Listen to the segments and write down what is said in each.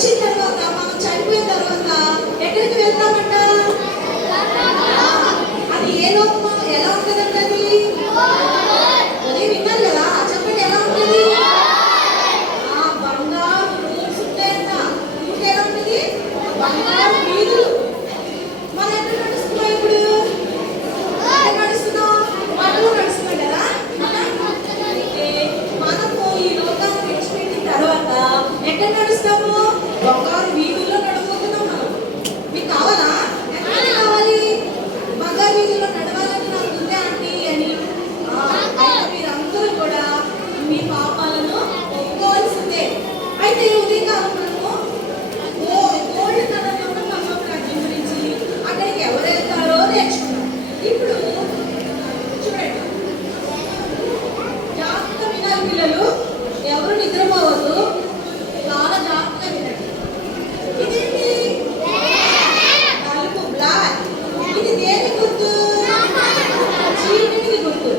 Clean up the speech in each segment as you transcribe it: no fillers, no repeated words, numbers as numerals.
వచ్చిన తర్వాత మనం చనిపోయిన తర్వాత ఎక్కడికి వెళ్తామంట? అది ఏ లోకమో ఎలా ఉంటుందంట? అది అదే విన్నాను కదా, చెప్పండి ఎలా ఉంటుంది? బంగారు రూల్స్ ఉంటాయంట. ఎలా ఉంటుంది? బంగారు వీధులు. మనం ఎక్కడ నడుస్తున్నాం ఇప్పుడు? నడుస్తున్నాం, మనం నడుస్తున్నాం కదా. మనము ఈ లోకాన్ని విడిచిపెట్టిన తర్వాత ఎక్కడ నడుస్తాము? బంగారు వీధుల్లో నడవబోతున్నాం మనం. మీకు కావాలా? ఎక్కడ కావాలి? బంగారు వీధుల్లో నడవాలని నాకు ఉందే ఆంటీ అని. అయితే మీరందరూ కూడా మీ పాపాలను ఒప్పుకోవాల్సిందే. అయితే ఉదయకాలం మనము గోల్డ్ కలర్లో ఉన్న పరలోక రాజ్యం గురించి అక్కడికి ఎవరు వెళ్తారో నేర్చుకున్నాం. ఇప్పుడు చూడండి, జాగ్రత్త వినాలి పిల్లలు, ఎవరు నిద్రపోవద్దు, చాలా జాగ్రత్తగా వినండి. ఇదేంటి? నలుపు, బ్లాక్. ఇది దేని గుర్తు? చీకటికి గుర్తు.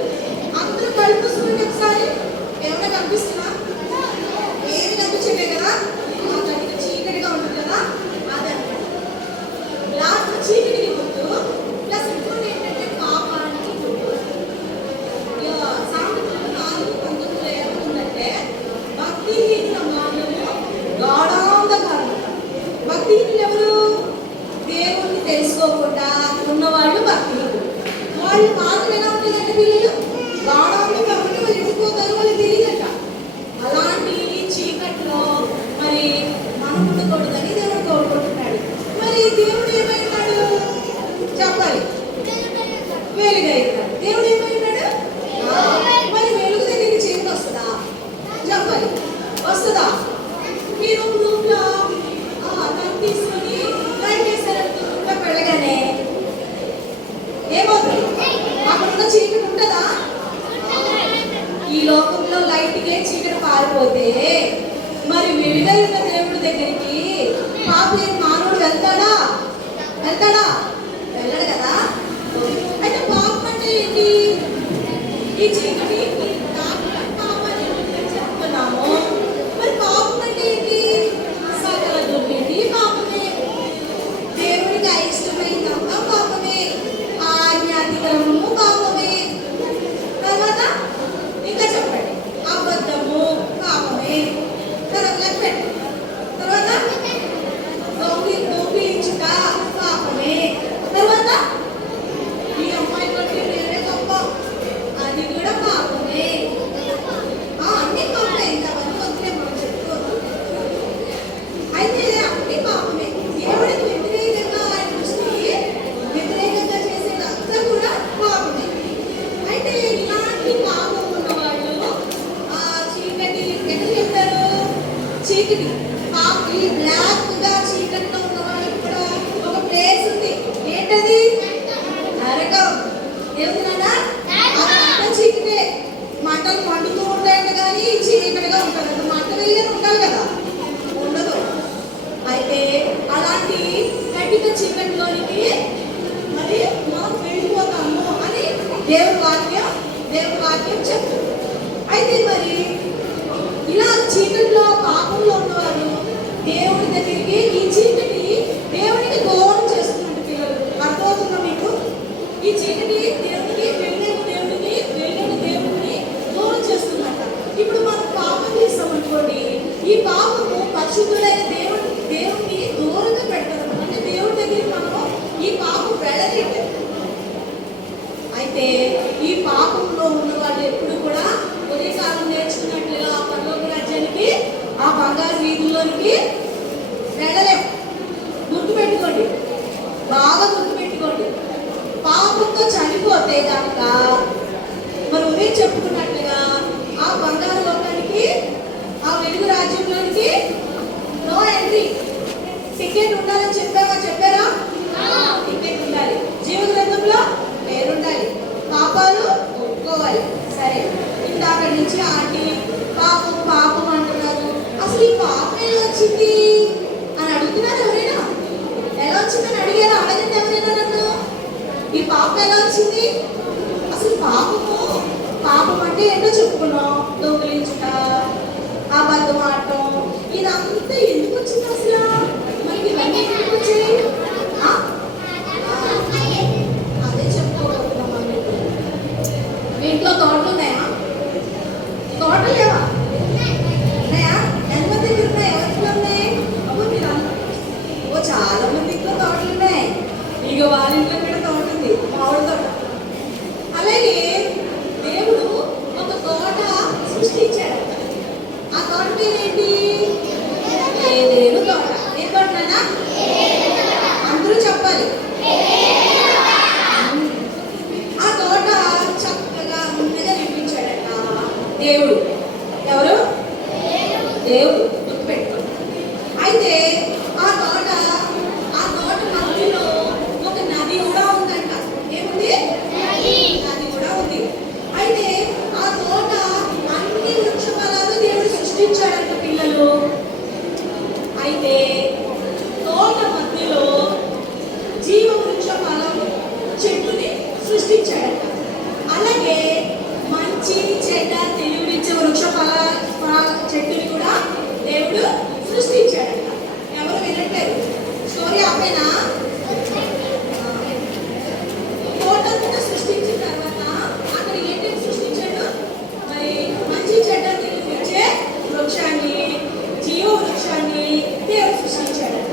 అందరూ కళ్ళు మూసుకోండి ఒకసారి. ఏమైనా కనిపిస్తున్నా? ఏమి కనిపించలే కదా. కనుక చీకటిగా ఉంటుంది కదా, అదనమాట. బ్లాక్ చీకటికి గుర్తు, ప్లస్ ఇంకోటి ఏంటంటే పాపానికి గుర్తు. సామెతలు 4:19 ఏమవుతుందంటే, భక్తిహీనుల మార్గము గాఢాంధకారం. భక్తిహీనులు ఎవరు? దేవుణ్ణి తెలుసుకోకుండా ఉన్నవాళ్ళు భక్తిహీనులు. వాళ్ళ మార్గం ఎలా ఉంటుందంటే పిల్లలు గాఢాంధకారం, వాళ్ళు వెళ్ళిపోతారు, వాళ్ళు తెలియదట. అలాంటి చీకట్లో మరి మనం ఉండకూడదని దేవుడు కోరుకుంటున్నాడు. మరి దేవుడు ఏమైనాడు చెప్పాలి? వెలుగైనాడు. దేవుడు ఏమైనాడు? మరి వెలుగు దగ్గరికి చీకటి వస్తుందా? చెప్పాలి, వస్తుందా? మీరు రూమ్లో దాన్ని తీసుకొని లైట్ వేసారంటే వెళ్ళగానే ఏమవుతుంది? అక్కడున్న చీకటి ఉంటుందా? ఈ లోకంలో లైట్గా చీకటి పారిపోతే మరి వెలుగైన దేవుడి దగ్గరికి పాపి మానవుడు వెళ్తాడా? వెళ్తాడా? వెళ్ళడు కదా. అయితే పాపం అంటే ఏంటి? ఈ చీకటి పాపాన్ని చెప్తున్నాము. మరి పాపం అంటే ఏంటి? సకల దుర్నీతి పాపమే. దేవుడికి అయిష్టమైందంతా పాపమే. ఆజ్ఞాతిక్రమము పాపమే. తర్వాత ఇంకా చెప్పండి, అబద్ధము పాపమే. తర్వాత దొంగిలించుట పాపమే. తర్వాత ఈ అమ్మాయి కొట్టి నేనే గొప్ప, అది కూడా పాపమే. అన్ని పాపమే. ఇంతవరకు వదిలే మనం చెప్పుకోదు. అయితే అన్ని పాపమే. దేవుడికి వ్యతిరేకంగా, ఆయన దృష్టికి వ్యతిరేకంగా చేసేదంతా కూడా పాపమే. అయితే ఇలాంటి పాపం ఉన్నవాళ్ళు చీకటి ఎక్కడికి వెళ్తారు? చీకటి ఈ బ్లాక్ గా చీకటిలో ఉన్న వాళ్ళకి కూడా ఒక ప్లేస్ ఉంది. ఏంటది? నరకం. ఏముందా? చీకటే. మంటలు మండుతూ ఉంటాయంట, కానీ చీకటిగా ఉంటుంది. మంట వెళ్ళి ఉండాలి కదా, ఉండదు. అయితే అలాంటి కటిక చీకటిలోనికి మరి మనం వెళ్ళిపోతాము అని దేవుడి వాక్యం చెప్తుంది. అయితే మరి ఇలా చీకటిలో పాపంలో ఉన్నవారు దేవుడి దగ్గరికి, ఈ చీకటి దేవుడికి దూరం చేస్తున్నట్టు పిల్లలు. అర్థమవుతుందా మీకు? ఈ చీకటి దేవుడికి వెళ్ళిన దేవుడిని దూరం చేస్తున్నట్ట. ఇప్పుడు మనం పాపం చేస్తామనుకోండి, ఈ పాపము పరిశుద్ధుడైన దేవుడిని దూరంగా పెడతారు. అంటే దేవుడి దగ్గరికి మనం ఈ పాపం వెళ్ళలేదు. అయితే ఈ పాపంలో ఉన్న వాళ్ళు ఎప్పుడు కూడా ఉదయకాలం నేర్చుకున్నట్లుగా ఆ పరలోక రాజ్యానికి, ఆ బంగారు వీధుల్లోనికి వెళ్ళలేము. గుర్తుపెట్టుకోండి, బాగా గుర్తుపెట్టుకోండి. పాపంతో చనిపోతే కనుక మరి ఉదయం చెప్పుకున్నట్లుగా ఆ బంగారు లోకానికి, ఆ వెలుగు రాజ్యంలోనికి నో ఎంట్రీ. టికెట్ ఉండాలని చెప్పారా? టికెట్ ఉండాలి. జీవ గ్రంథంలో పేరుండాలి. పాపాలు ఒప్పుకోవాలి. సరే, ఇందాక నుంచి ఆంటీ పాపం అంటున్నారు. అసలు ఈ పాపం ఎలా వచ్చింది అని అడుగుతున్నారు ఎవరైనా? ఎలా వచ్చిందని అడిగారా? అడగండి ఎవరైనా నన్ను. ఈ పాపం ఎలా వచ్చింది? అసలు పాపం అంటే ఏంటో చెప్పుకున్నాం. దొంగిలించుట, అబద్ధం ఆడటం, ఇదంతా ఎందుకు వచ్చింది అసలు? ఏదేను తోట. ఏ తోటనా? అందరూ చెప్పాలి. ఆ తోట చక్కగా ఉన్నగా నిర్మించాడట దేవుడు. ఎవరు? దేవుడు. గుర్తుపెట్టుకోండి. అయితే ఆ తోట మధ్యలో ఒక నది కూడా ఉందంట. ఏముంది? నది కూడా ఉంది. అయితే ఆ తోట అన్ని వృక్ష ఫలాలు దేవుడు సృష్టించాడంట పిల్లలు. అయితే తోట మధ్యలో జీవ వృక్ష ఫలం చెట్టుని సృష్టించాడంట. అలాగే మంచి చెడ్డ తెలివినిచ్చే వృక్ష ఫల చెట్టుని కూడా దేవుడు సృష్టించాడంట. ఎవరు వినట్లేదు? స్టోరీ ఆపేనా? తోటంతా సృష్టించిన తర్వాత అక్కడ ఏంటంటే సృష్టించాడు? మరి మంచి చెడ్డ తెలివినిచ్చే వృక్షాన్ని, జీవ వృక్షాన్ని దేవుడు సృష్టించాడంట.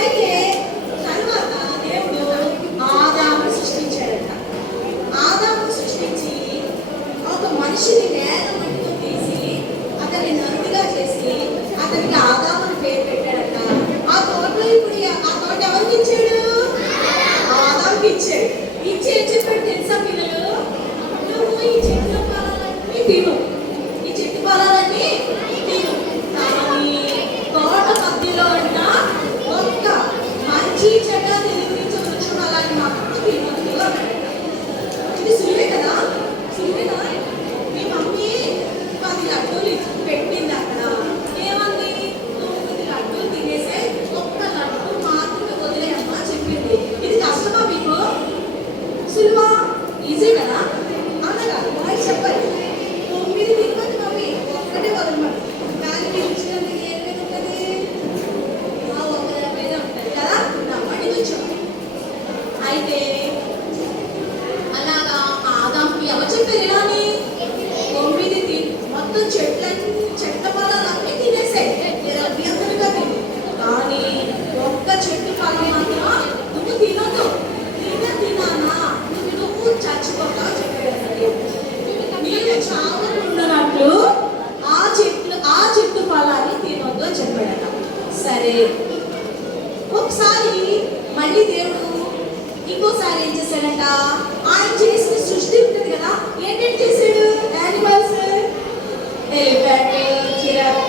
అయితే తర్వాత దేవుడు ఆదామును సృష్టించాడంట. ఆదామును సృష్టించి ఒక మనిషిని నేల మట్టితో తీసి అతన్ని నరుడిగా చేసి అతనికి ఆదాముని పేరు పెట్టాడంట. ఆ తోటలో ఇప్పుడు ఆ తోట ఎవరికి ఇచ్చాడు? ఆదాముకి ఇచ్చాడు. ఇచ్చి ఏం చెప్పాడు తెలుసా పిల్లలు? నువ్వు ఈ చెట్ల ఫలాలన్నీ తిను, ఈ చెట్టు ఫలాలన్నీ తిను, కానీ తోట మధ్యలో ఉన్న ఒక్క మంచి చెడ్డ తెలివించే వృక్ష ఫలాన్ని మాత్రం తినొద్దు అన్నాడట. ఇది సులువే కదా? సులువే కదా? మీ మమ్మీ 10 లడ్డూలు పెట్టింది అక్కడ. ఏమంది? 9 లడ్డూలు తినేసే, ఒక్క లడ్డు మాత్రమే వదిలేయమ్మా చెప్పింది. ఇది కష్టమా మీకు? సులువా? ఈజీ కదా? అనగా వాయిస్ చెప్పాలి. 9 తినమని మమ్మీ, ఒక్కటే వదలమని. కానీ మీరు ఇచ్చినందుకు ఏం మీద ఉంటుంది? ఆ ఒక్క మీద ఉంటుంది కదా? నమ్మని కొంచెం. అయితే అలాగా ఆదాముకి ఎవరు చెప్పారు ఇలాని? 9 మొత్తం చెట్ల ఫలాలన్నీ తినేసాయి. నిరభ్యంతరంగా తిని, కానీ ఒక్క చెట్టు ఫలం మాత్రం నువ్వు తినొద్దు. తినానా నువ్వు చచ్చిపోతావు చెప్పాడు. మీరు చావకుండానట్లు ఆ చెట్టు ఫలాన్ని తినొద్దు అని చెప్పాడట. సరే, ఒకసారి మళ్ళీ దేవుడు ఇంకోసారి ఏం చేశాడంట? ఆయన చేసిన సృష్టి ఉంటుంది కదా, ఏంటంటే చేశాడు? యానిమల్స్, ఎలిఫెంట్, జిరాఫ్,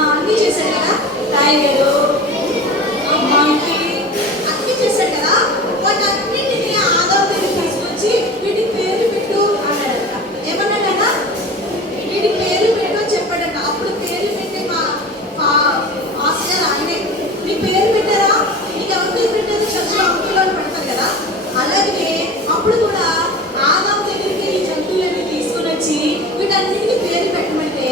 అన్నీ చేశాడు కదా. టైగరు, మంకీ అన్నీ చేశాడు కదా. వాటన్నింటినీ ఆదాము దగ్గరికి తీసుకొచ్చి వీటికి పేర్లు పెట్టు అన్నాడంట. ఏమన్నాడట? వీటికి పేర్లు పెట్టు అని చెప్పాడంట. అప్పుడు పేర్లు పెట్టే ఆశయాలు ఆయనే. నీ పేరు పెట్టారా? నీకు ఎవరు పేరు పెట్టారు? చర్చలో అంకుల్లో పెడతారు కదా. అలాగే అప్పుడు కూడా ఆదాము దగ్గరికి ఈ జంతువులన్నీ తీసుకుని వచ్చి వీటన్నిటికీ పేరు పెట్టమంటే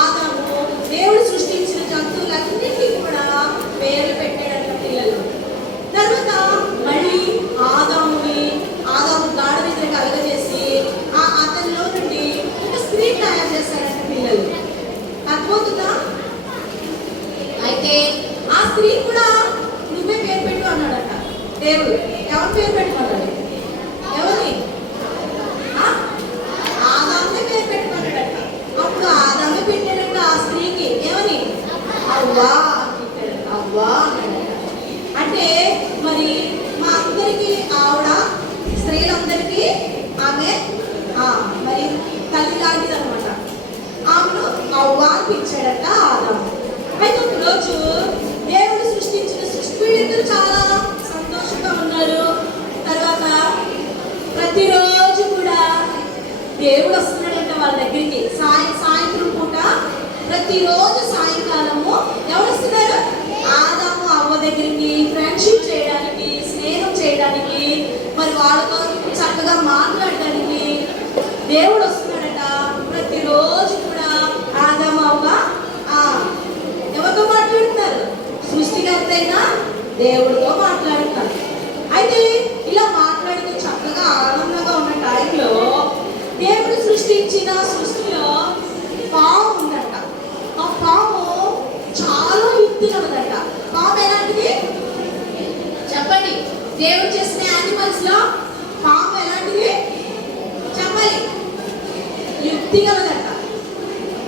ఆదాము దేవుడు సృష్టించిన జంతువులన్నిటికీ కూడా పేర్లు పెట్టాడంట పిల్లలు. తర్వాత మళ్ళీ ఆదాము గాఢ నిద్ర కలగజేసి అతనిలో నుండి ఒక స్త్రీ తయారు చేశాడంట పిల్లలు. అర్థమవుతుందా? అయితే ఆ స్త్రీ కూడా నువ్వే పేరు పెట్టు అన్నాడట దేవుడు. ఎవరు పేరు పెట్టుకున్నాడు? ఎవరిని? ఆదామునే పేరు పెట్టుకున్నాడట. అప్పుడు ఆదామే పెట్టాడంట ఆ స్త్రీకి. ఏమని? అవ్వా పెట్టాడంట. అవ్వా అన్నాడట. అంటే మరి మా అందరికీ ఆవిడ, స్త్రీలందరికీ ఆమె మరి తల్లి లాంటిది అనమాట. ఆమెను అవ్వా అని పిలిచాడట ఆదాము. అయితే ఒక రోజు దేవుడు సృష్టించిన వీళ్ళిద్దరు చాలా సంతోషంగా ఉన్నారు. తర్వాత ప్రతిరోజు కూడా దేవుడు వస్తున్నాడంట వాళ్ళ దగ్గరికి. సాయంత్రం పూట ప్రతిరోజు సాయంకాలము ఎవరు వస్తున్నారు? ఆదాము అవ్వ దగ్గరికి ఫ్రెండ్షిప్ చేయడానికి, స్నేహం చేయడానికి, మరి వాళ్ళతో చక్కగా మాట్లాడడానికి దేవుడు వస్తున్నాడట. ప్రతిరోజు కూడా ఆదాము అవ్వ ఎవరితో మాట్లాడుతున్నారు? సృష్టికర్త అయినా దేవుడితో మాట్లాడుతున్నారు. అయితే ఇలా మాట్లాడుతూ చక్కగా ఆనందంగా ఉన్న టైంలో దేవుడు సృష్టించిన సృష్టిలో పాము ఉందంట. ఆ పాము చాలా యుక్తిగా ఉందంట. పాము ఎలాంటిది చెప్పండి? దేవుడు చేసిన యానిమల్స్ లో పాము ఎలాంటిది చెప్పాలి? యుక్తిగా ఉందంట.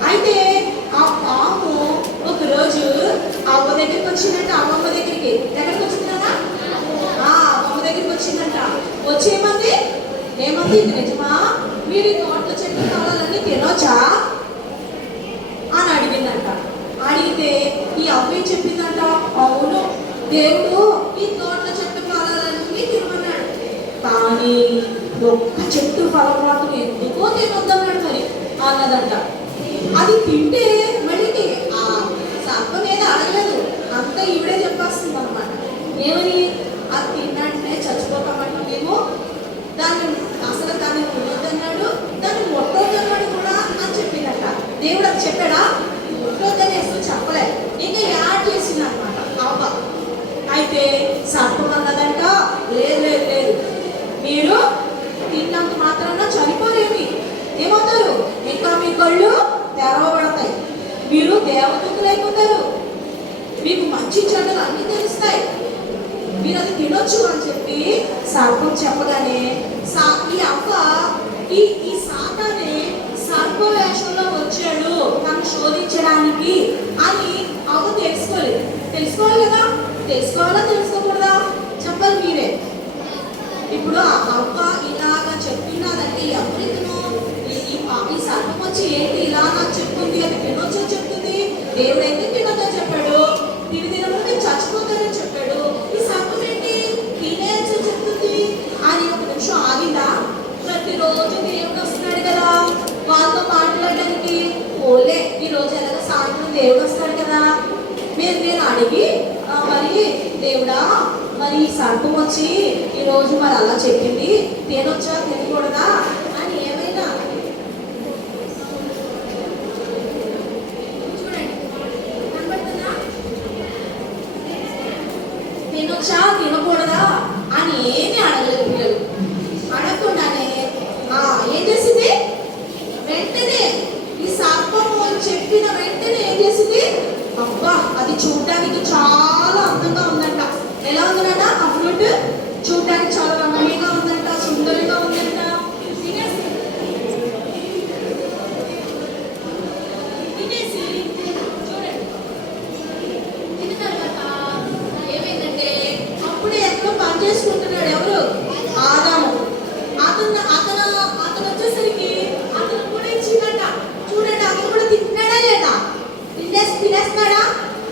అయితే ఆ పాము ఒకరోజు దగ్గరికి వచ్చిందంట, అమ్మమ్మ దగ్గరికి. ఎక్కడికి వచ్చిందన్నా? అమ్మమ్మ దగ్గరికి వచ్చిందంట. వచ్చేమంది, ఏమంది, ఇది నిజమా? మీరు ఈ తోటలో చెట్టు కావాలని తినొచ్చా అని అడిగిందంట. అడిగితే ఈ అవ్వ ఏం చెప్పిందంట, అవును దేవుడు ఈ తోటలో చెట్టు ఫలాలన్నీ తినమన్నాడు, కానీ ఒక్క చెట్టు ఫలం మాత్రం ఎందుకో తినొద్దన్నాడు మరి అన్నదంట. అది తింటే మళ్ళీ ఆ సర్పం మీద అడగలేదు, అంతా ఈవిడే చెప్పేస్తుంది అనమాట. ఏమని? అది తిన్నంటే చచ్చిపోతామంట మేము, దాన్ని అసలు దాన్ని తినొద్దన్నాడు, దాన్ని ముట్టొద్దన్నాడు కూడా అని చెప్పిందట. దేవుడు అది చెప్పాడా? ముట్టొద్దని అసలు చెప్పలే, ఇంకా యాడ్ చేసింది అనమాట అవ్వ. అయితే సర్పం అన్నదంట, లేదు లేదు లేదు, మీరు తిన్నంత మాత్రాన చనిపోలేమి, ఏమవుతారు, ఇంకా మీ కళ్ళు తెరవబడతాయి, మీరు దేవదూతలు అయిపోతారు, మీకు మంచి చెడ్డలు అన్నీ తెలుస్తాయి, మీరు అది తినొచ్చు అని చెప్పి సర్పం చెప్పగానే ఈ అవ్వ ఈ సాతానే సర్ప వేషంలో వచ్చాడు తను శోధించడానికి అని అవ్వ తెలుసుకోలేదు. తెలుసుకోవాలి కదా, తెలుసుకోవాలా తెలుసుకోకూడదా చెప్పాలి మీరే. ఇప్పుడు ఆ అవ్వ ఇలాగా చెప్తున్నదంటే ఎవరికను ఈ సర్పం వచ్చి ఏంటి ఇలా నాకు చెప్తుంది, అది తినొచ్చు చెప్తుంది, దేవుడైతే తినొద్దని చెప్పాడు, తినడం నేను చచ్చిపోతానని చెప్పాడు, ఈ సర్పం ఏంటి తినేయచ్చు చెప్తుంది అని ఒక నిమిషం ఆగిందా? ప్రతిరోజు దేవుడు వస్తున్నాడు కదా వాళ్ళతో మాట్లాడడానికి, ఓలే ఈరోజు ఎలాగో సాయంత్రం దేవుడు వస్తాడు కదా, నేను అడిగి మరి దేవుడా మరి ఈ సర్పం వచ్చి ఈరోజు మరి అలా చెప్పింది, తినొచ్చా తినకూడదా అని ఏమైనా చూడండి కనబడుతుందా? తినొచ్చా తినకూడదా అని ఏమీ అడగలేదు పిల్లలు. అడగకుండానే ఏం చేసింది, వెంటనే ఈ సర్పము చెప్పిన వెంటనే ఏం చేసింది, అబ్బా అది చూడడానికి చాలా అందంగా ఉందంట. ఎలా ఉందంట ఆ ఫ్రూట్? చూడడానికి చాలా రమణీయంగా ఉందంట, సుందరంగా ఉందంట. తినేసి చూడండి, తిన్న తర్వాత ఏమైందంటే అప్పుడే ఎక్కడో పని చేసుకుంటున్నాడు ఎవరు? ఆదాము. అతను వచ్చేసరికి అతను కూడా ఇచ్చిందంట. చూడండి అతను కూడా తింటున్నాడా లేదా? తినేస్తున్నాడా?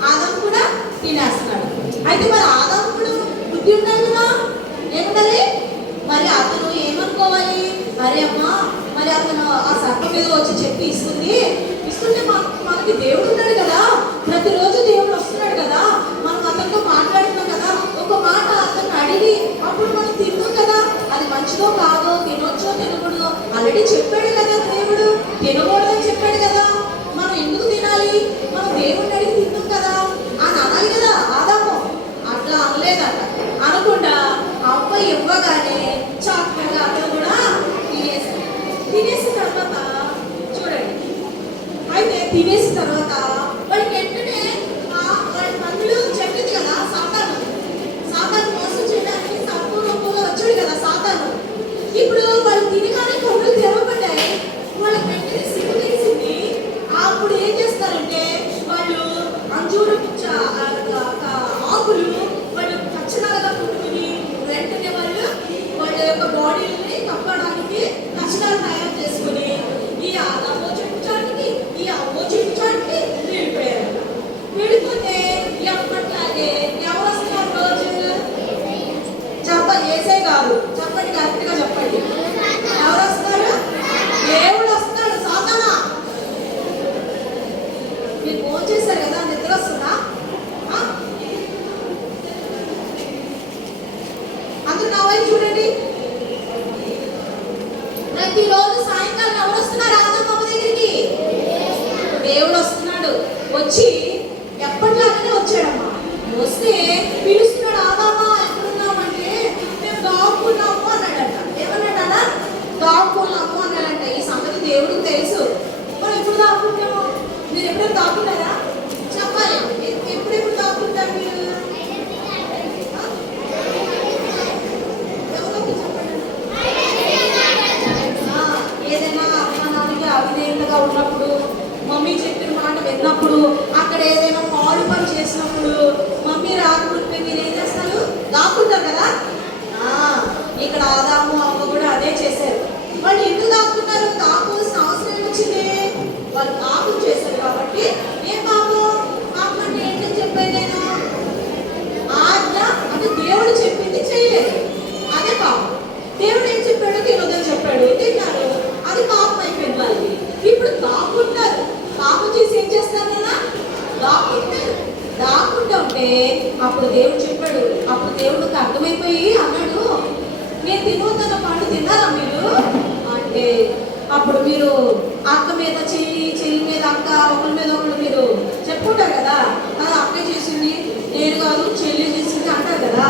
ఆదాము కూడా తినేస్తున్నాడు. అయితే మరి ఆదాము కూడా బుద్ధి ఉండాలి కదా, ఏముండాలి మరి? అతను ఏమనుకోవాలి, అరే అమ్మా మరి అతను ఆ సర్పం మీద వచ్చి చెప్పి ఇస్తుంటే మనకి దేవుడు ఉన్నాడు కదా, ప్రతిరోజు దేవుడు వస్తున్నాడు కదా, మనం అతనితో మాట్లాడుతున్నాం కదా, ఒక మాట అతను అడిగి అప్పుడు మనం తిన్నాం కదా, అది మంచిదో కాదో, తినొచ్చో తినకూడదో ఆల్రెడీ చెప్పాడు కదా దేవుడు, తినకూడదని చెప్పాడు కదా, మనం ఎందుకు తినాలి, మనం దేవుడిని అడిగి తిన్నాం కదా అని అనాలి కదా ఆదాము. అట్లా అనలేదట. అనకుండా అవ్వ ఇవ్వగానే చక్కగా అతను కూడా తినేసిన తర్వాత చూడండి, అయితే తినేసిన తర్వాత వాడికి వెంటనే వాడి పనులు చెప్పింది కదా సాతాను మోసం చేయడానికి సర్పం రూపంలో వచ్చాడు కదా సాతాను. ఇప్పుడు వాళ్ళు తినగానే కళ్ళు తెరవబడ్డాయి, వాళ్ళకి వెంటనే సిగ్గు తెలిసింది. అప్పుడు ఏం చేస్తారంటే వాళ్ళు అంజూరు ఆకులు వాళ్ళు కచ్చడాలుగా పుట్టుకుని వెంటనే వాళ్ళ యొక్క బాడీని కప్పడానికి కచ్చడాలు తయారు చేసుకుని ఈ ఆదామో చెట్టుచాటికి ఈ అవ్వో చెట్టుచాటికి వెళ్ళిపోయారు. వెళ్ళిపోతే ఎప్పట్లాగే ఎవరు వస్తున్నారు రోజు? చెప్పండి, ఏసే కాదు, చెప్పండి కరెక్ట్గా చెప్పండి. ఎవరు వస్తున్నారు? దేవుడు వస్తున్నాడు. సాతానా మీరు ఫోన్ చేశారు కదా, నిద్ర వస్తుందా? అందరూ నా వైపు చూడండి. ప్రతిరోజు సాయంకాలం ఎవరు వస్తున్నారు ఆదాము దగ్గరికి? దేవుడు వస్తున్నాడు. వచ్చి ఎప్పటిలాగానే వచ్చాడమ్మా. వస్తే పిలుస్తున్నాడు, ఆదామా ఎక్కడున్నామంటే మేము దాక్కున్నాము అన్నాడట. ఏమన్నాడట? దాక్కున్నాము అన్నాడంట. ఈ సంగతి చేసినప్పుడు మమ్మీ రాకుంటే మీరు ఏం చేస్తారు? దాక్కుంటారు కదా. ఆ, ఇక్కడ ఆదాము అవ్వ కూడా అదే చేశారు. వాళ్ళు ఎందుకు దాక్కున్నారు? దాక్కోవాల్సిన అవసరం ఏమొచ్చింది? వాళ్ళు పాపం చేశారు కాబట్టి. ఏం పాపం? పాపం అంటే ఏంటని చెప్పాను నేను? ఆజ్ఞ అంటే దేవుడు చెప్పింది చేయలేదు, అదే పాపం. దేవుడు ఏం చెప్పాడు? తినొద్దని చెప్పాడు, తిన్నారు, అది పాపం అయిపోయింది వాళ్ళకి. ఇప్పుడు దాక్కుంటారు, పాపం చేసి ఏం చేస్తారు కదా? దాక్కుంటారు. దాక్కుంటా ఉంటే అప్పుడు దేవుడు చెప్పాడు. అప్పుడు దేవుడికి అర్థమైపోయి అన్నాడు, నేను తినొద్దన్న పండు తిన్నారా మీరు అంటే, అప్పుడు మీరు అక్క మీద చెల్లి, చెల్లి మీద అక్క, ఒకరి మీద ఒకరు మీరు చెప్పుకుంటారు కదా, అది అక్క చేసింది నేను కాదు చెల్లి చేసింది అంటారు కదా.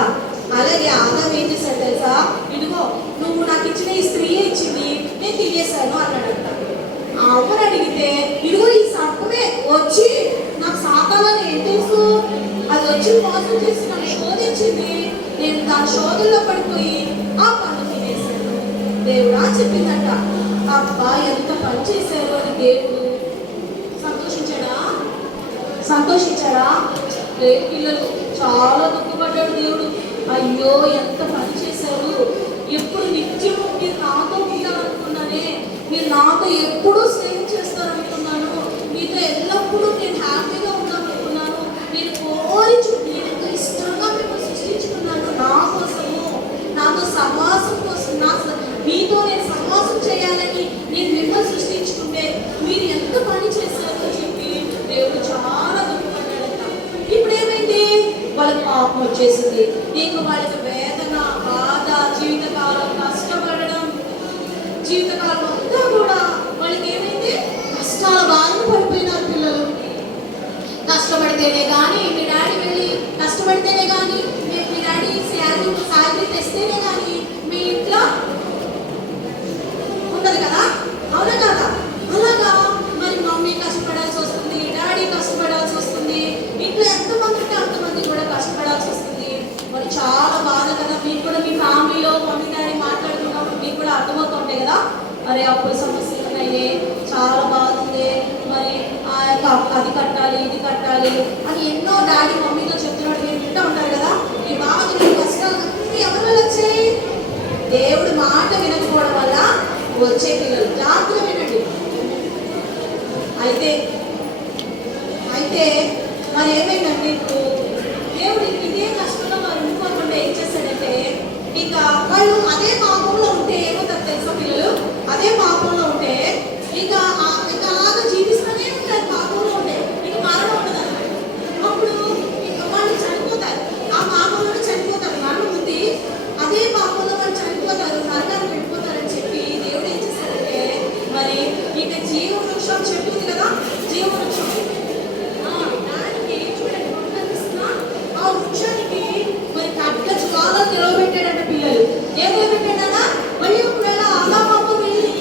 అలాగే ఆదాం ఏం చేశాడు తెలుసా? ఇదిగో నువ్వు నాకు ఇచ్చిన ఈ స్త్రీ ఇచ్చింది, నేను తినేసాను అన్నాడంట. అవ్వని అడిగితే ఇదిగో ఈ సర్పమే వచ్చి నాకు సాతాలని ఏం తెలుసు, అది వచ్చి మోసం చేసి నన్ను శోధించింది, నేను దాని శోధంలో పడిపోయి ఆ పనులు తినేసాను. దేవుడా చెప్పిందంట. అబ్బా ఎంత పని చేశారు అని దేవుడు సంతోషించాడా? సంతోషించాడా? లేదు పిల్లలు, చాలా దుఃఖపడ్డాడు దేవుడు. అయ్యో ఎంత పని చేశారు, ఎప్పుడు నిత్యము మీరు నాతో ఉంటారనుకున్నానే, మీరు నాతో ఎప్పుడూ స్నేహం చేస్తారనుకున్నాను, మీతో ఎల్లప్పుడూ నేను హ్యాపీగా ఉండాలనుకున్నాను, నేను నేను ఎంతో ఇష్టంగా మిమ్మల్ని సృష్టించుకున్నాను నా కోసము, నాతో సమాసం కోసం, మీతో నేను సమాసం చేయాలని నేను మిమ్మల్ని సృష్టించుకుంటే మీరు ఎంత పని చేశారు అని చెప్పి దేవుడు చాలా దుఃఖపడ్డాడంట. ఇప్పుడు ఏమైంది? వాళ్ళకి పాపం వచ్చేసింది. ఇంక వాళ్ళకి వేదన, బాధ, జీవితకాలం కష్టపడడం, జీవితకాలం అంతా కూడా వాళ్ళకి ఏమైంది? కష్టాల బారిన పడిపోయినారు పిల్లలు. కష్టపడితేనే కానీ మీ డాడీ వెళ్ళి కష్టపడితేనే కానీ, మీ డాడీ శాలరీ తెస్తేనే కానీ మీ ఇంట్లో ఉండదు కదా, అవునా కదా? అలాగా మరి మమ్మీ కష్టపడాల్సి వస్తుంది, డాడీ కష్టపడాల్సి వస్తుంది, ఇంట్లో ఎంతమంది ఉంటే అంతమంది కూడా కష్టపడాల్సి వస్తుంది. మరి చాలా బాధ కదా. మీకు కూడా మీ ఫ్యామిలీలో మమ్మీ డాడీ మాట్లాడుతున్నప్పుడు మీకు కూడా అర్థమవుతూ ఉంటాయి కదా, మరి అప్పుడు సమస్యలు ఉన్నాయి, చాలా బాధ ఉంది, మరి ఆ యొక్క అది కట్టాలి ఇది కట్టాలి అని ఎన్నో డాడీ మమ్మీతో చెప్తున్నట్టు మీరు వింటూ ఉంటారు కదా. ఈ బాధలు కష్టాలు ఎవరి వల్ల వచ్చాయి? దేవుడు మాట వినకపోవడం వల్ల వచ్చే పిల్లలు. జాగ్రత్తగా వినండి. అయితే అయితే మరి ఏమైందంటే ఇప్పుడు దేవుడు ఇదే కష్టంలో వారు ఉండిపోకుండా ఏం చేశాడంటే, ఇక వాళ్ళు అదే పాపంలో ఉంటే ఏమవుతారు తెలుసా పిల్లలు? అదే పాపంలో ఉంటే ఇక అలాగా జీవిస్తూనే ఉంటారు. పాపంలో ఉంటే ఇక మరణం ఉండదు. అప్పుడు ఇక వాళ్ళు చనిపోతారు, ఆ పాపంలో చనిపోతారు. మరణం ఉంది, అదే పాపంలో వాళ్ళు చనిపోతారు, నరకానికి వెళ్ళిపోతారని చెప్పి దేవుడు ఏం చేశాడంటే, మరి ఇక జీవ వృక్షం చెప్తుంది కదా, జీవ వృక్షం దానికి చూడండి కనిపిస్తున్నా, ఆ వృక్షానికి మరి కట్ల జ్వాలను నిలబెట్టాడంట పిల్లలు. ఏం నిలబెట్టాడన్నా? మళ్ళీ ఒకవేళ ఆదాము వెళ్ళి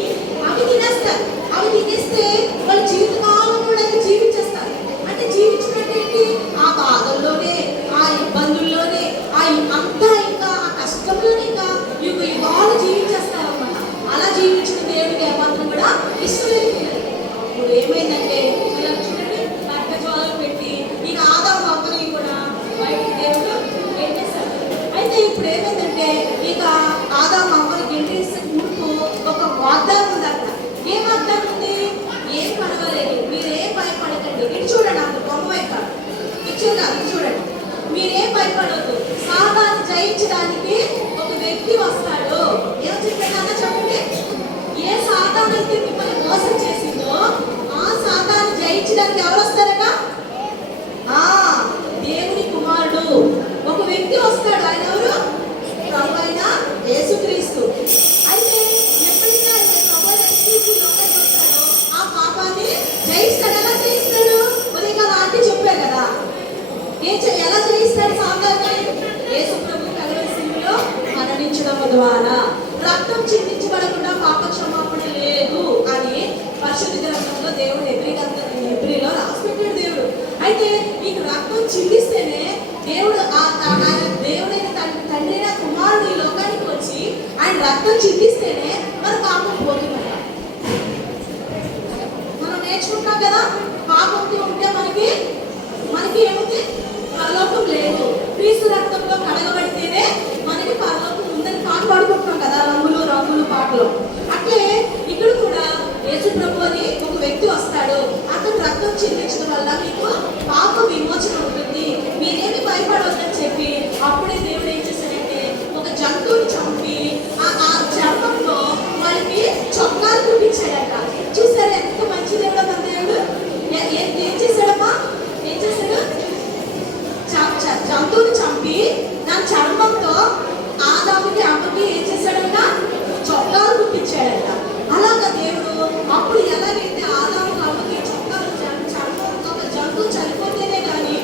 అవి తినేస్తారు, అవి తినేస్తే వాళ్ళు జీవితకాలం కూడా జీవించేస్తారు. అంటే జీవించినట్టు ఏంటి? ఆ బాధల్లోనే, ఆ ఇబ్బందుల్లోనే, అంతా ఇంకా ఆ కష్టంలోనే ఇంకా యుగాలు జీవించేస్తారు అన్నమాట. అలా జీవించిన దేవుడికి ఏమాత్రం కూడా ఇష్టం లేదు. అప్పుడు ఏమైందంటే ఇలా చూడండి, కట్ట జ్వాలలు పెట్టి ఇక ఆదాము అవ్వని కూడా బయటికి దేవుడు గెంటేశాడు. అయితే ఇప్పుడు ఏమైందంటే ఇక ఆదాము అవ్వని గెంటేసే ముందు ఒక వాగ్దానం ఉందట. ఏ వాగ్దానం ఉంది? ఏం పర్వాలేదు, మీరేం భయపడకండి. ఇది చూడండి, అప్పుడు బొమ్మ కాదు, పిక్చర్ కాదు, చూడండి. మీరేం భయపడవద్దు, సాతాను జయించడానికి ఒక వ్యక్తి వస్తాడు. ఏం చెప్పాడన్నా చెప్పండి. ఏ సాతాను అయితే మిమ్మల్ని మోసం చేసిందో ఆ సాతాను జయించడానికి ఎవరు వస్తారట? దేవుని కుమారుడు ఒక వ్యక్తి వస్తాడు. ఆయన ఎవరు? ప్రభువైన యేసుక్రీస్తు. అయితే ఎప్పుడైతే ఆయన ప్రభువైన యేసుక్రీస్తు లోకానికి వస్తాడో ఆ పాపాన్ని జయిస్తాడు. ఎలా జయిస్తాడు? ఉదయకాలం ఆంటీ చెప్పారు కదా, ఎలా జయిస్తాడు సాతాన్ని? యేసు ప్రభు కలువరి శిలువలో మరణించడం ద్వారా, రక్తం చిందించబడకుండా పాప క్షమాపణ లేదు అని పరిశుద్ధ గ్రంథంలో దేవుడు హెబ్రీలో రాసిపెట్టాడు దేవుడు. అయితే నీకు రక్తం చిందిస్తేనే దేవుడు దేవుడైన తండ్రి కుమారుడు ఈ లోకానికి వచ్చి ఆయన రక్తం చిందిస్తేనే మన పాపం పోతుందట. మనం నేర్చుకుంటాం కదా, పాపం ఉంటే మనకి ఏముంది? కుట్టి దాని చర్మంతో ఆదాముకి అమ్మకి ఏం చేశాడంట? చొక్కాలు కుట్టించాడంట. అలాగా దేవుడు అప్పుడు ఎలాగైతే ఆదాము అమ్మకి చొక్కాలు చర్మం ఒక జంతువు చనిపోతేనే కానీ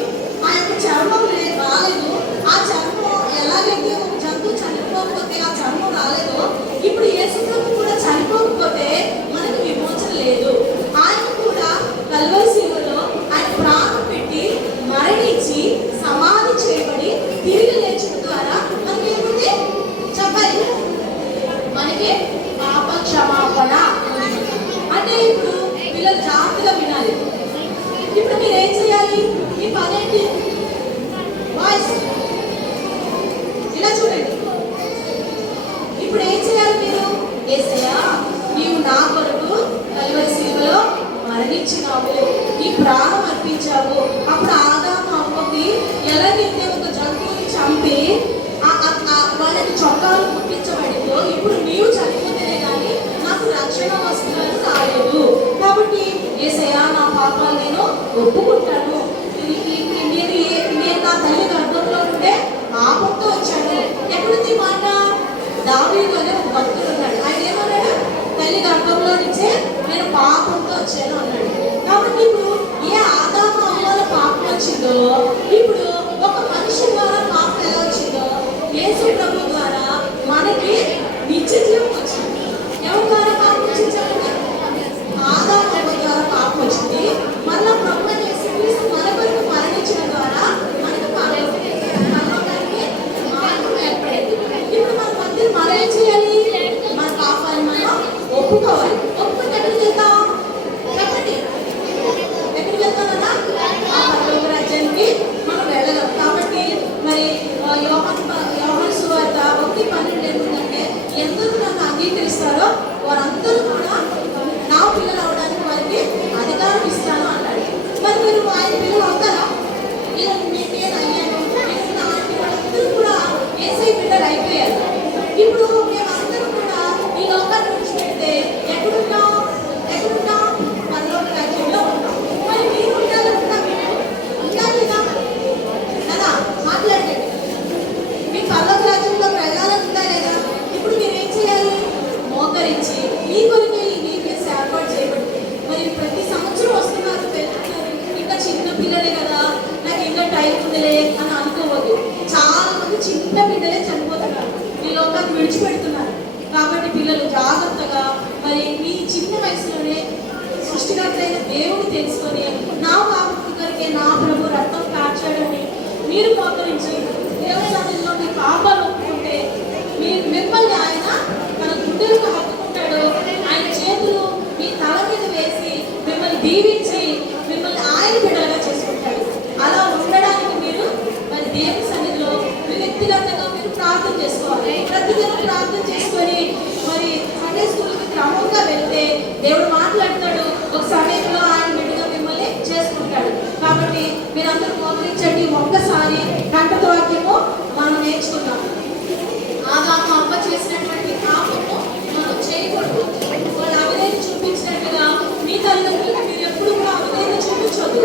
ఆ యొక్క చర్మం రాలేదు. ఆ చర్మం ఎలాగైతే ఒక జంతువు చనిపోకపోతే ఆ చర్మం రాలేదో ఇప్పుడు యేసు ప్రభు కూడా చనిపోకపోతే మనకు విమోచన లేదు. ఆయన కూడా కల్వరి శిలువలో ఆయన ప్రాణం పెట్టి మరణించి సమాధి చేయబడి తిరిగి లేచిన ద్వారా మనకి ఏముంది చెప్పాలి? మనకి పాప క్షమాపణ. అంటే ఇప్పుడు పిల్లలు జాగ్రత్తగా వినాలి. ఇప్పుడు మీరు ఏం చేయాలి? ఈ పదేంటి వాయిస్ ఇలా చూడండి. ఇప్పుడు ఏం చేయాలి మీరు? యేసయ్యా నీవు నా కొరకు కల్వరి శిలువలో మరణించినావు, నీ ప్రాణం అర్పించావు. అప్పుడు ఆదాము అమ్మకి ఎలాగైతే ఒక జంతువుని చంపి వాళ్ళకి చొక్కాలు కుట్టించబడిందో ఇప్పుడు నీవు చనిపోతేనే కానీ నాకు రక్షణ వస్తువులను రాలేదు. కాబట్టి యేసయ్యా నా పాపాలు నేను ఒప్పుకుంటాను. నేను నా తల్లి గర్భంలో ఉండే పాపంతో వచ్చాను. ఎక్కడుంది మాట? దావీదు అనే ఒక భక్తుడు ఉన్నాడు. ఆయన ఏమన్నాడు? తల్లి గర్భంలో నుంచే నేను పాపంతో వచ్చాను అన్నాడు. కాబట్టి ఇప్పుడు ఏ ఆదాము అమ్మల పాపం వచ్చిందో ఇప్పుడు ఒక మనిషి ద్వారా పాపం ఎలా వచ్చిందో యేసు ప్రభు ద్వారా మనకి నిత్య జీవం వచ్చింది. ఎవరి ద్వారా పాపం వచ్చింది చెప్పండి? ఆదాము అమ్మ ద్వారా పాపం వచ్చింది. మళ్ళా ప్రభు యేసు క్రీస్తు మన కొరకు మరణించిన ద్వారా మనకు పరలోకానికి మార్గం ఏర్పడింది. ఇప్పుడు మన మధ్య మనం ఏం చేయాలి? మన పాపాన్ని మనం ఒప్పుకోవాలి. ఒప్పుకుంటే ఎక్కడికి వెళ్తాం చెప్పండి? ఎక్కడికి వెళ్తామన్నా? ఆ పరలోక రాజ్యానికి మనం వెళ్ళగలం. కాబట్టి మరి యోహాను సువార్త 1:12 ఏముందంటే ఎందరూ నన్ను అంగీకరిస్తారో వారందరూ కూడా నా పిల్లలు అవడానికి వారికి అధికారం ఇస్తాను అన్నాడు. మరి మీరు ఆయన పిల్లలు అవుతారా? నేను అయ్యాను, నా ఆంటీ వాళ్ళందరూ కూడా యేసయ్య బిడ్డలు అయిపోయారు. ఇప్పుడు మేమందరం కూడా ఈ లోకాన్ని విడిచిపెడితే ఎక్కడున్నాం? పరలోక రాజ్యంలో ఉంటాం. మరి మీరు ఉండాలనుకున్నా ఉండాలి కదా? మాట్లాడండి. మీ పరలోక రాజ్యంలో వెళ్ళాలని ఉందా లేదా? ఇప్పుడు మీరు ఏం చేయాలి? మోకరించి మీ కొరికే ఈ వీకెండ్స్ ఏర్పాటు చేయబడింది. మరి ప్రతి సంవత్సరం వస్తున్నారు, వెళ్తున్నారు. ఇంకా చిన్న పిల్లలే కదా, నాకు ఇంకా టైం ఉందిలే అని అనుకోవద్దు. చాలా మంది చిన్న బిడ్డలే చనిపోతున్నారు, ఈ లోకాన్ని విడిచిపెడుతున్నారు. కాబట్టి పిల్లలు జాగ్రత్తగా మరి మీ చిన్న వయసులోనే సృష్టికర్తైన దేవుడు తెలుసుకొని నా పాపం కొరికే నా ప్రభు రక్తం కార్చాడని మీరు మోకరించి దేవుని సన్నిధిలో మీ పాపాలు ఒప్పుకుంటే మిమ్మల్ని ఆయన తన గుండెలకు హత్తుకుంటాడు. ఆయన చేతులు మీ తల మీద వేసి మిమ్మల్ని దీవించి మిమ్మల్ని ఆయన బిడ్డలుగా చేసుకుంటాడు. అలా ఉండడానికి మీరు మరి దేవుని సన్నిధిలో మీ వ్యక్తిగతంగా మీరు ప్రార్థన చేసుకోవాలి. ప్రతిదినం ప్రార్థన చేసుకొని మరి సండే స్కూల్కి క్రమంగా వెళ్తే దేవుడు మాట్లాడతాడు. ఒక సమయంలో ఆయన బిడ్డగా మిమ్మల్ని చేసుకుంటాడు. కాబట్టి మీరందరూ మోకరించండి. ఒక్కసారి కంటత వాక్యము మనం నేర్చుకుందాం. ఆదాము అమ్మ చేసినటువంటి పాపము మనం చేయకూడదు. వాళ్ళు అవినీతి చూపించినట్టుగా మీ తల్లిదండ్రులకు మీరు ఎప్పుడు కూడా అవినీతి చూపించొద్దు.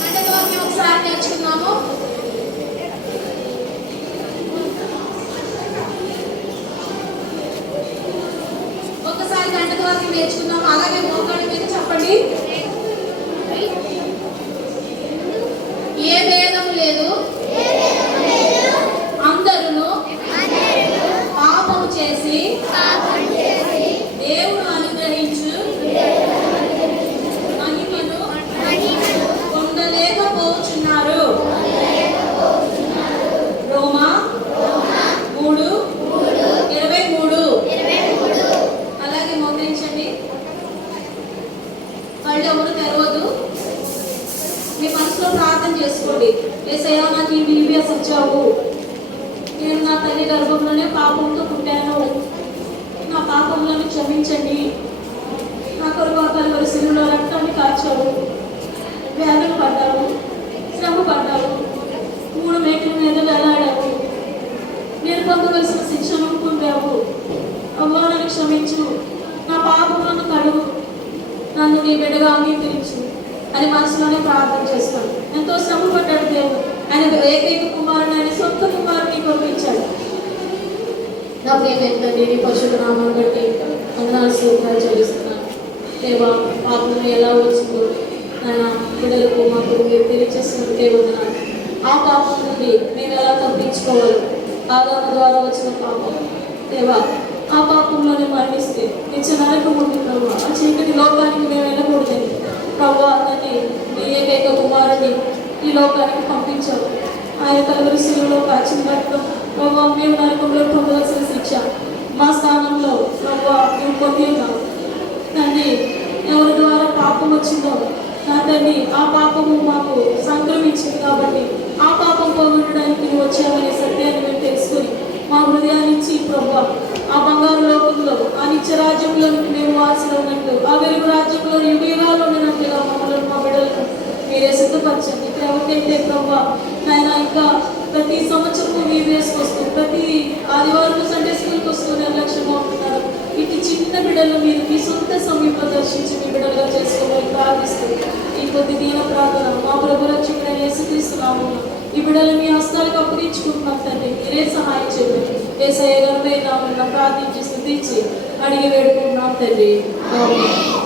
కంటత వాక్యం ఒకసారి నేర్చుకుందాము. ఒకసారి కంటత వాక్యం నేర్చుకుందాము. అలాగే మోకాళ్ళ మీద చెప్పండి. ఏ భేదము లేదు, అందరూ పాపము చేసి దేవుడు అనుగ్రహించు మహిమను పొందలేకపోతున్నారు. రోమా 3:23. అలాగే మోకరించండి. కళ్ళు ఎవరు తెరవద్దు. మీ మనసులో ప్రార్థన చేసుకోండి. యేసయ్యా నాకు ఈ VBS వచ్చావు, నేను నా తల్లి గర్భంలోనే పాపంతో పుట్టాను, నా పాపంలోనే క్షమించండి. నా కొరకు కల్వరి శిలువలో రక్తాన్ని కార్చావు, వ్యాధులు పడ్డావు, శ్రమ పడ్డావు, 3 మేకుల మీద వేలాడావు, నేను పొందవలసిన శిక్షను పొందావు. అవ్వా నన్ను క్షమించు, నా పాపములను కడుగు. నన్ను నీ బిడ్డగా అంగీకరించు అని మనసులోనే ప్రార్థన చేస్తాడు. ఎంతో శ్రమ పడ్డాడు దేవుడు. ఆయన ఏకైక కుమారుని, ఆయన సొంత కుమారుని కొనిపించాడు. నా ప్రియమైనది నీ పరిశుద్ధ నామాన్ని బట్టి వందనాలు స్తోత్రాలు చెల్లిస్తున్నాను. దేవా, పాపం ఎలా వచ్చిందో ఆయన బిడ్డలకు మాకు మీరు తెలియచేసినందుకే వందనాలు. ఆ పాపం నుండి మేము ఎలా తప్పించుకోవాలి? ఆదాము ద్వారా వచ్చిన పాపం దేవా, ఆ పాపంలోనే మరణిస్తే నిత్య నరకం ఉంది ప్రభు. ఆ చీకటి లోకానికి మేము వెళ్ళకూడదని ప్రభు అతన్ని నీ ఏకైక కుమారుని ఈ లోకానికి పంపించావు. ఆయన కలువరి శిలువలో కాచిన రక్తం ప్రభు, మేము నరకంలో పొందవలసిన శిక్ష మా స్థానంలో ప్రభు మేము పొంది ఉన్నాం. తండ్రి, ఎవరి ద్వారా పాపం వచ్చిందో నా తండ్రి, ఆ పాపము మాకు సంక్రమించింది కాబట్టి ఆ పాపం పోగొట్టడానికి నువ్వు వచ్చావనే సత్యాన్ని మేము తెలుసుకొని మా హృదయాన్నిచ్చి ప్రభు ఆ బంగారు లోకంలో ఆ నిత్య రాజ్యంలోనికి మేము వారసులు ఉన్నట్టు, ఆ వెలుగు రాజ్యంలో యుగాలు ఉన్నట్లుగా మమ్మల్ని మా బిడ్డలకు మీరే సిద్ధపరచండి. ఇక్కడ ఎవరికైతే ప్రభు ఆయన ఇంకా ప్రతి సంవత్సరము మీరు వేసుకొస్తూ ప్రతి ఆదివారం సండే స్కూల్కి వస్తూ నిర్లక్ష్యంగా ఉంటున్నారు. ఇటు చిన్న బిడ్డలు మీరు మీ సొంత సమీప దర్శించి మీ బిడ్డలుగా చేసుకోవాలని ప్రార్థిస్తూ ఈ కొద్ది దీన ప్రార్థన మా ప్రభు రక్షకుడైన యేసుక్రీస్తున్నాము ఈ బిడ్డలు మీ హస్తాలకు అప్పగించుకుంటున్నాం తండ్రి. మీరే సహాయం చేయండి. యేసయ్య గారి నామమున ప్రార్థించి స్తుతించి అడిగి వేడుకుంటున్నాం తండ్రి. ఆమేన్.